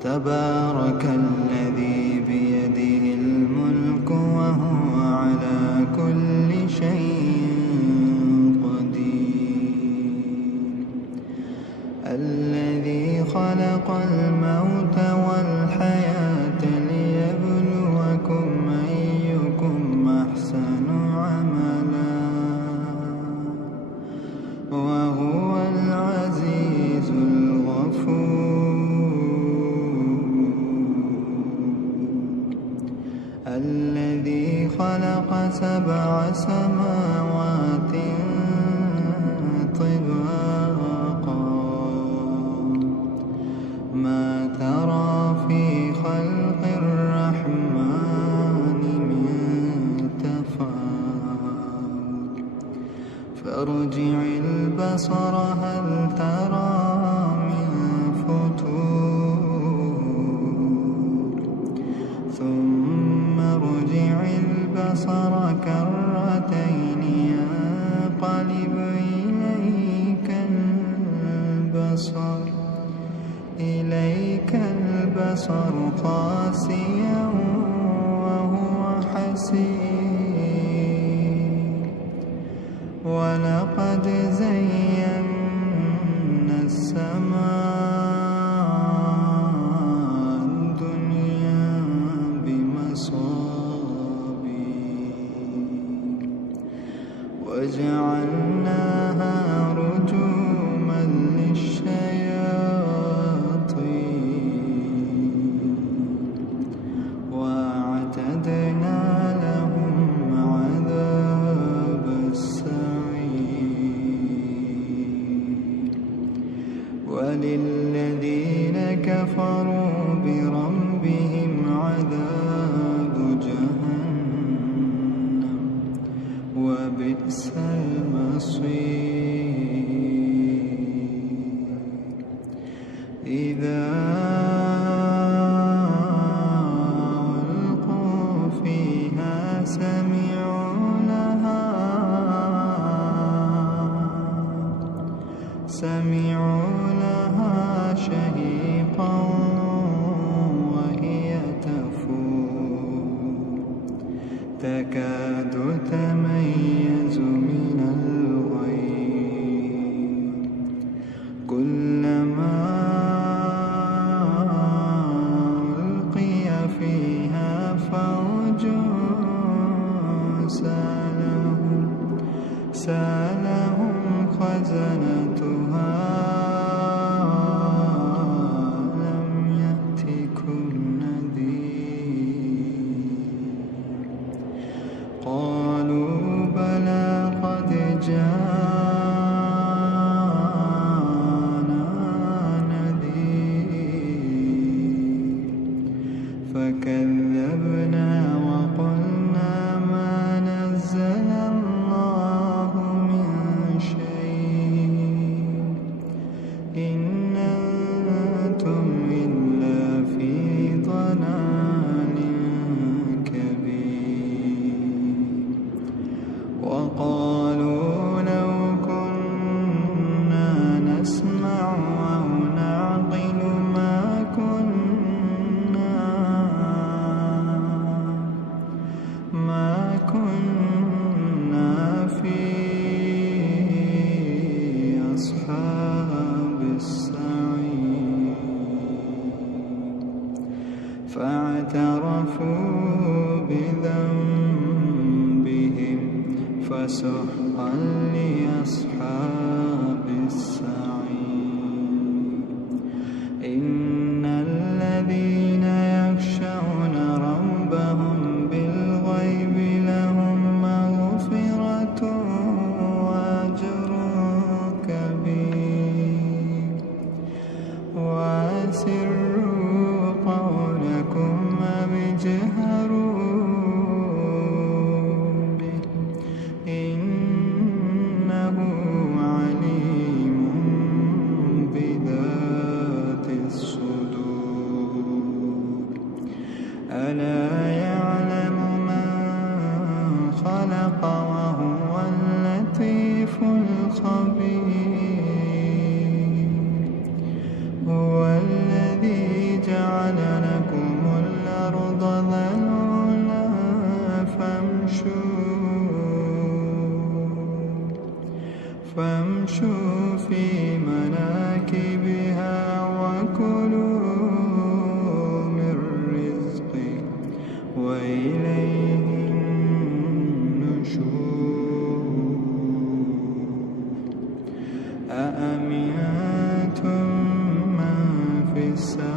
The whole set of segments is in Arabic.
تبارك الذي بيده الملك وهو على كل شيء قدير. الذي خلق الموت والحياة ليبلوكم أيكم أحسن عملا وهو العزيز الغفور. الذي خلق 7 سماوات طباقا ما ترى في خلق الرحمن من تفاوت فارجع البصر هل ترى من فتور ثم ارجع البصر كرتين ينقلب إليك البصر خاسئا وهو حسير. ولقد زينا السماء الدنيا بمصابيح وجعلناها رجوما للشياطين وأعتدنا لهم عذاب السعير. وللذين كفروا بربهم عذاب جهنم وبئس المصير. إذا ألقوا فيها سمعوا لها شهيقا وهي تفور تكاد تميز من الغيظ كلما ألقي فيها فوج سألهم خزنتها لم يأتكم نذير قالوا بلى قد جاءنا نذير فكذبنا وقلنا ما نزل الله من شيء إن أنتم إلا في ضلال كبير. وقالوا لو كنا نسمع أو نعقل ما كنا في أصحاب السعير. فاعترفوا بذنبهم فسحقا لأصحاب السعير. إن الذين يخشون ربهم بالغيب لهم مغفرة وأجر كبير. وأسروا قولكم أو اجهروا به إنه عليم بذات الصدور. ألا يعلم من خلق وهو اللطيف الخبير. هو الذي كلوا من رزقه وإليه النشور أأمنتم من في السماء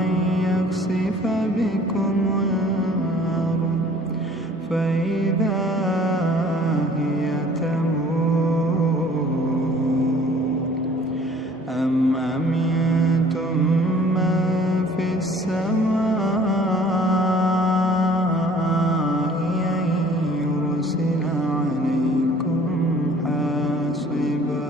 أن يخسف بكم الأرض فإذا هي تمور أم أمنتم من في السماء أن يرسل عليكم حاصبا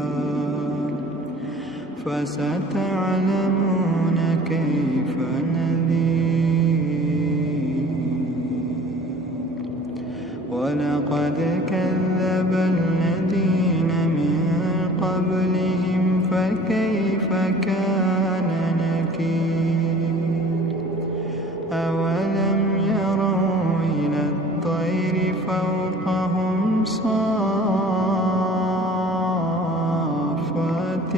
فستعلمون كيف نذير ولقد كذب الذين من قبلهم فكيف كان نكير أولم يروا إلى الطير فوقهم صافات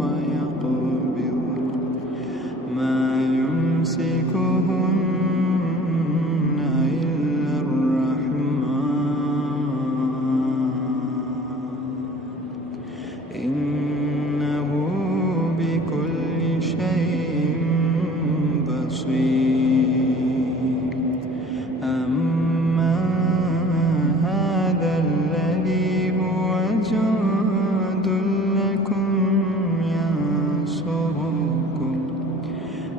ويقبض ما يمسكهن إلا الرحمن إنه بكل شيء بصير أمن هذا الذي هو جند لكم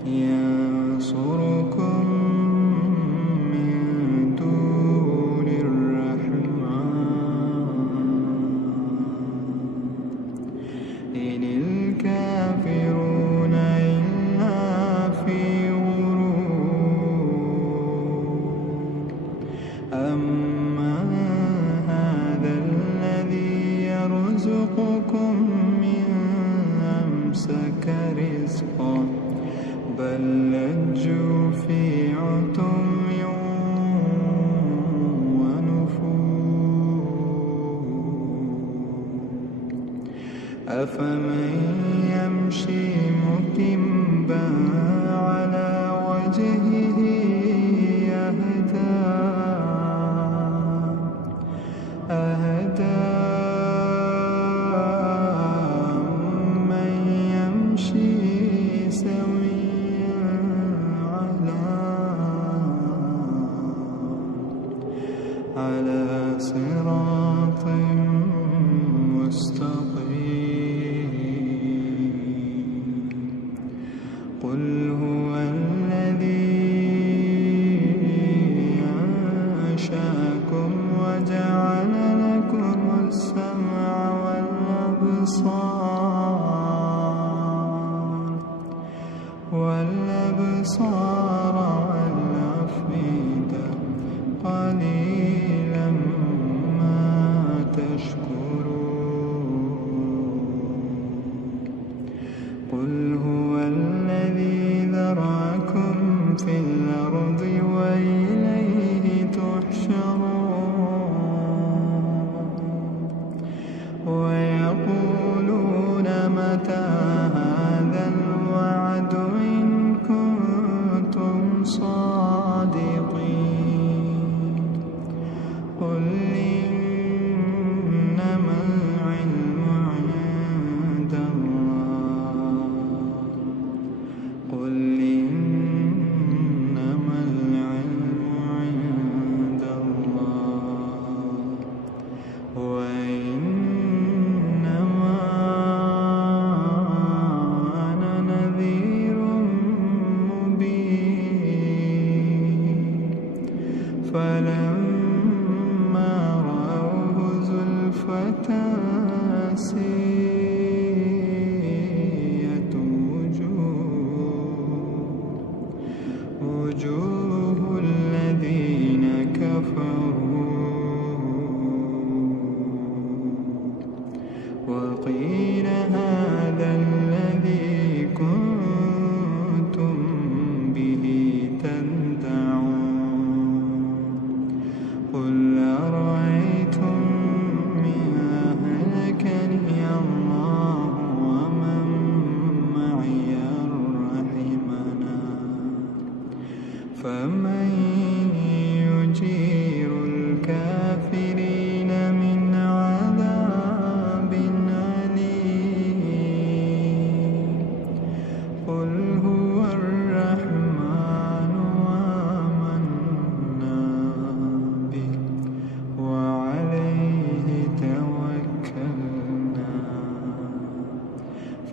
ينصركم من دون الرحمن إن الكافرون إلا في غرور أمن هذا الذي يرزقكم من أمسك رزقا بل لجوا في عتو ونفور أفمن يمشي مكبا على وجهه أهدى من يمشي سويا على صراط مستقيم قل هو الذي أنشأكم وجعل لكم السمع والأبصار والأفئدة قليلا ما تشكرون قل هو الذي ذرأكم في الأرض وإليه تحشرون ويقولون متى هذا الوعد إن كنتم صادقين قل إنما العلم عند الله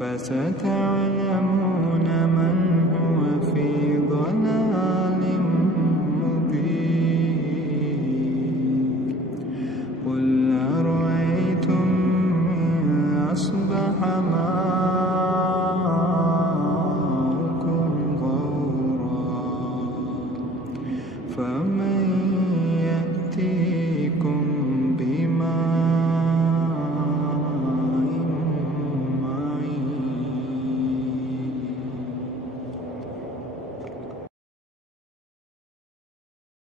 فستعلمون من هو في ضلال مبين قل أرأيتم إن أصبح ماؤكم غورا فمن